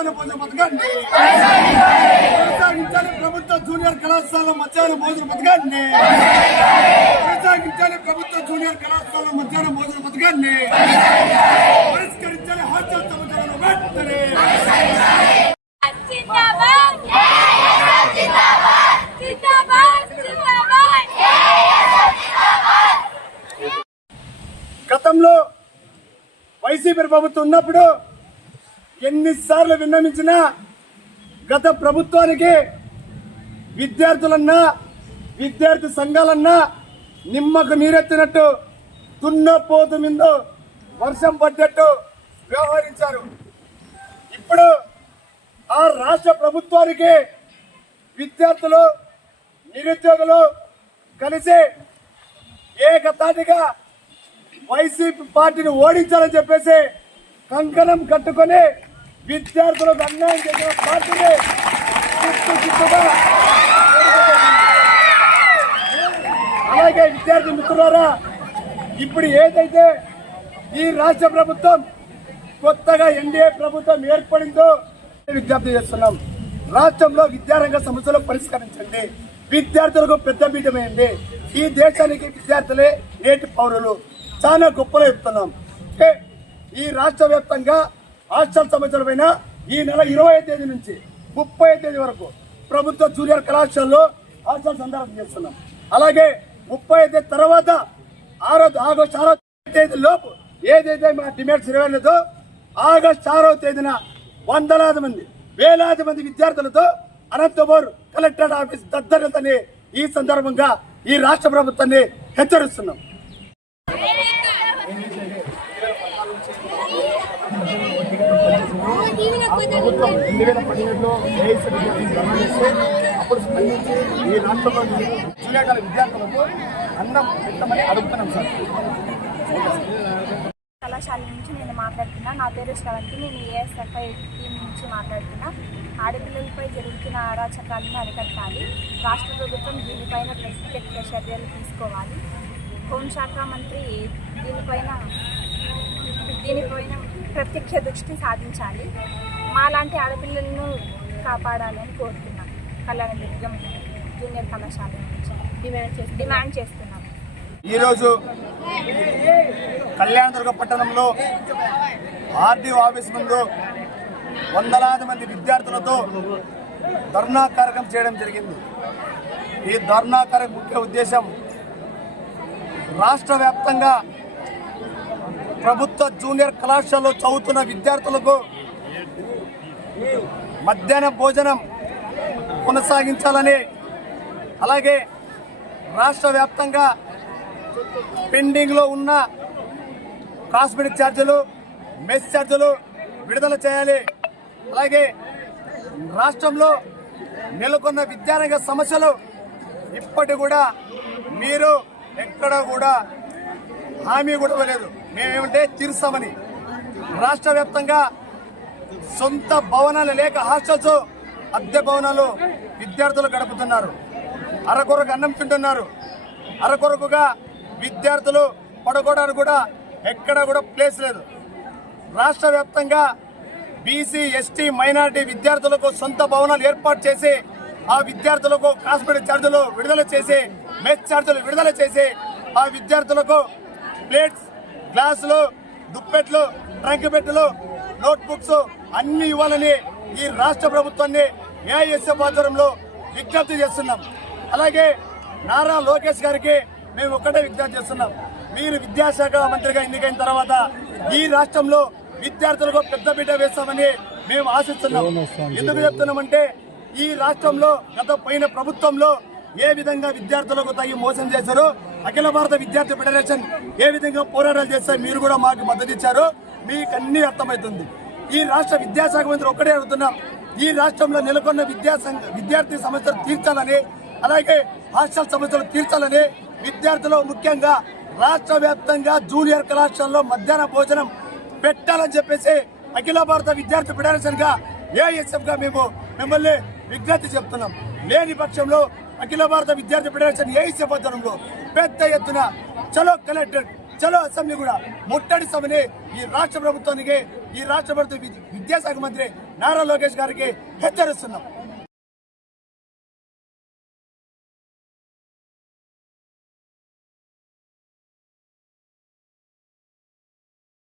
మధ్యాహ్న భోజన పథకాన్ని కొనసాగించాలి. ప్రభుత్వ జూనియర్ కళాశాల మధ్యాహ్న భోజన పథకాన్ని కొనసాగించాలి. ప్రభుత్వ జూనియర్ కళాశాల మధ్యాహ్న భోజన పథకాన్ని పరిష్కరించాలి. హాస్టల్ సమస్యలను వెంటనే గతంలో వైసీపీ ప్రభుత్వం ఉన్నప్పుడు ఎన్నిసార్లు విన్నవించినా గత ప్రభుత్వానికి విద్యార్థులన్నా విద్యార్థి సంఘాలన్నా నిమ్మకు నీరెత్తినట్టు దున్నపోతు మిందు వర్షం పడ్డట్టు వ్యవహరించారు. ఇప్పుడు ఆ రాష్ట్ర ప్రభుత్వానికి విద్యార్థులు నిరుద్యోగులు కలిసి ఏకతాటిగా వైసీపీ పార్టీని ఓడించాలని చెప్పేసి కంకణం కట్టుకొని విద్యార్థులకు అన్యాయం చేసిన పార్టీని అలాగే విద్యార్థి మిత్రులారా, ఇప్పుడు ఏదైతే ఈ రాష్ట్ర ప్రభుత్వం కొత్తగా ఎన్డీఏ ప్రభుత్వం ఏర్పడిందో విజ్ఞప్తి చేస్తున్నాం. రాష్ట్రంలో విద్యారంగ సమస్యలు పరిష్కరించండి. విద్యార్థులకు పెద్దపీట వేయండి. ఈ దేశానికి విద్యార్థులే నేటి పౌరులు. చాలా గొప్పలు చెప్తున్నాం. ఈ రాష్ట్ర వ్యాప్తంగా హాస్టల్ సమస్యల పైన ఈ నెల 20వ తేదీ నుంచి 30వ తేదీ వరకు ప్రభుత్వ జూనియర్ కళాశాలలో హాస్టల్ సందర్భం చేస్తున్నాం. అలాగే 30వ తేదీ తర్వాత ఆగస్టు 6వ తేదీ లోపు ఏదైతే మా డిమాండ్స్ నెరవేరలేదో ఆగస్టు 6వ తేదీన వందలాది మంది వేలాది మంది విద్యార్థులతో అనంతపూర్ కలెక్టరేట్ ఆఫీస్ దద్దరిల్లని ఈ సందర్భంగా ఈ రాష్ట్ర ప్రభుత్వాన్ని హెచ్చరిస్తున్నాం. ప్రభుత్వం 2017లో అప్పుడు స్పందించి ఈ రాష్ట్రంలో జూనియర్ విద్యార్థులకు అన్నం పెట్టమని అడుగుతున్నాం సార్. కళాశాల నుంచి నేను మాట్లాడుతున్నా. నా పేరు శ్రవంతి. నేను ఏఎస్ఎఫ్ఐ టీం నుంచి మాట్లాడుతున్నా. ఆడపిల్లలపై జరుగుతున్న అరాచకాలను అరికట్టాలి. రాష్ట్ర ప్రభుత్వం దీనిపైన ప్రత్యేక చర్యలు తీసుకోవాలి. హోంశాఖ మంత్రి దీనిపైన ప్రత్యక్ష దృష్టి సాధించాలి. మాలాంటి ఆడపిల్లలను కాపాడాలని కోరుతున్నాను. కళ్యాణదుర్గం జూనియర్ కళాశాల నుంచి డిమాండ్ చేస్తున్నాం. ఈరోజు కళ్యాణదుర్గం పట్టణంలో ఆర్డీఓ ఆఫీస్ ముందు వందలాది మంది విద్యార్థులతో ధర్నా కార్యక్రమం చేయడం జరిగింది. ఈ ధర్నా కార్యక్రమం ముఖ్య ఉద్దేశం రాష్ట్ర వ్యాప్తంగా ప్రభుత్వ జూనియర్ కళాశాలలో చదువుతున్న విద్యార్థులకు మధ్యాహ్న భోజనం కొనసాగించాలని, అలాగే రాష్ట్ర వ్యాప్తంగా పెండింగ్లో ఉన్న కాస్మెటిక్ ఛార్జీలు, మెస్ ఛార్జీలు విడుదల చేయాలి. అలాగే రాష్ట్రంలో నెలకొన్న విద్యారంగ సమస్యలు ఇప్పటి కూడా మీరు ఎక్కడ కూడా హామీ కూడా ఇవ్వలేదు. మేమేమంటే తీరుస్తామని. రాష్ట్ర వ్యాప్తంగా సొంత భవనాలు లేక హాస్టల్స్, అద్దె భవనాలు విద్యార్థులు గడుపుతున్నారు. అరకొరకు అన్నం తింటున్నారు. అరకొరకుగా విద్యార్థులు పడుకోవడానికి కూడా ఎక్కడ కూడా ప్లేస్ లేదు. రాష్ట్ర వ్యాప్తంగా బీసీ, ఎస్టీ, మైనారిటీ విద్యార్థులకు సొంత భవనాలు ఏర్పాటు చేసి ఆ విద్యార్థులకు కాస్మెటిక్ ఛార్జీలు విడుదల చేసి, మెస్ ఛార్జీలు విడుదల చేసి ఆ విద్యార్థులకు ప్లేట్స్, గ్లాసులు, దుప్పెట్లు, ట్రంక్ పెట్టెలు, నోట్బుక్స్ అన్ని ఇవ్వాలని ఈ రాష్ట్ర ప్రభుత్వాన్ని ఏఐఎస్ఎఫ్ ఆధ్వర్యంలో విజ్ఞప్తి చేస్తున్నాం. అలాగే నారా లోకేష్ గారికి మేము ఒక్కటే విజ్ఞప్తి చేస్తున్నాం. మీరు విద్యాశాఖ మంత్రిగా ఎన్నికైన తర్వాత ఈ రాష్ట్రంలో విద్యార్థులకు పెద్దపీట వేస్తామని మేము ఆశిస్తున్నాం. ఎందుకు చెప్తున్నామంటే ఈ రాష్ట్రంలో గత పోయిన ప్రభుత్వంలో ఏ విధంగా విద్యార్థులకు తగి మోసం చేశారో, అఖిల భారత విద్యార్థి ఫెడరేషన్ ఏ విధంగా పోరాటాలు చేస్తే మీరు కూడా మాకు మద్దతు ఇచ్చారో మీకు అన్ని అర్థమవుతుంది. ఈ రాష్ట్ర విద్యాశాఖ మంత్రి ఒక్కడే అడుగుతున్నాం. ఈ రాష్ట్రంలో నెలకొన్న విద్యార్థి సమస్యలు తీర్చాలని, అలాగే హాస్టల్ సమస్యలు తీర్చాలని, విద్యార్థులు ముఖ్యంగా రాష్ట్ర వ్యాప్తంగా జూనియర్ కళాశాలలో మధ్యాహ్న భోజనం పెట్టాలని చెప్పేసి అఖిల భారత విద్యార్థి ఫెడరేషన్ గా ఏఐఎస్ఎఫ్ గా మేము మిమ్మల్ని విజ్ఞప్తి చెప్తున్నాం. లేని పక్షంలో అఖిల భారత విద్యార్థి ఫెడరేషన్ ఏఐఎస్ఎఫ్ ఆధ్వర్యంలో పెద్ద ఎత్తున చలో కలెక్టర్, చలో అసెంబ్లీ కూడా ముట్టడిస్తామని ఈ రాష్ట్ర ప్రభుత్వానికి, ఈ రాష్ట్ర ప్రభుత్వ విద్యాశాఖ మంత్రి నారా లోకేష్ గారికి హెచ్చరిస్తున్నాం.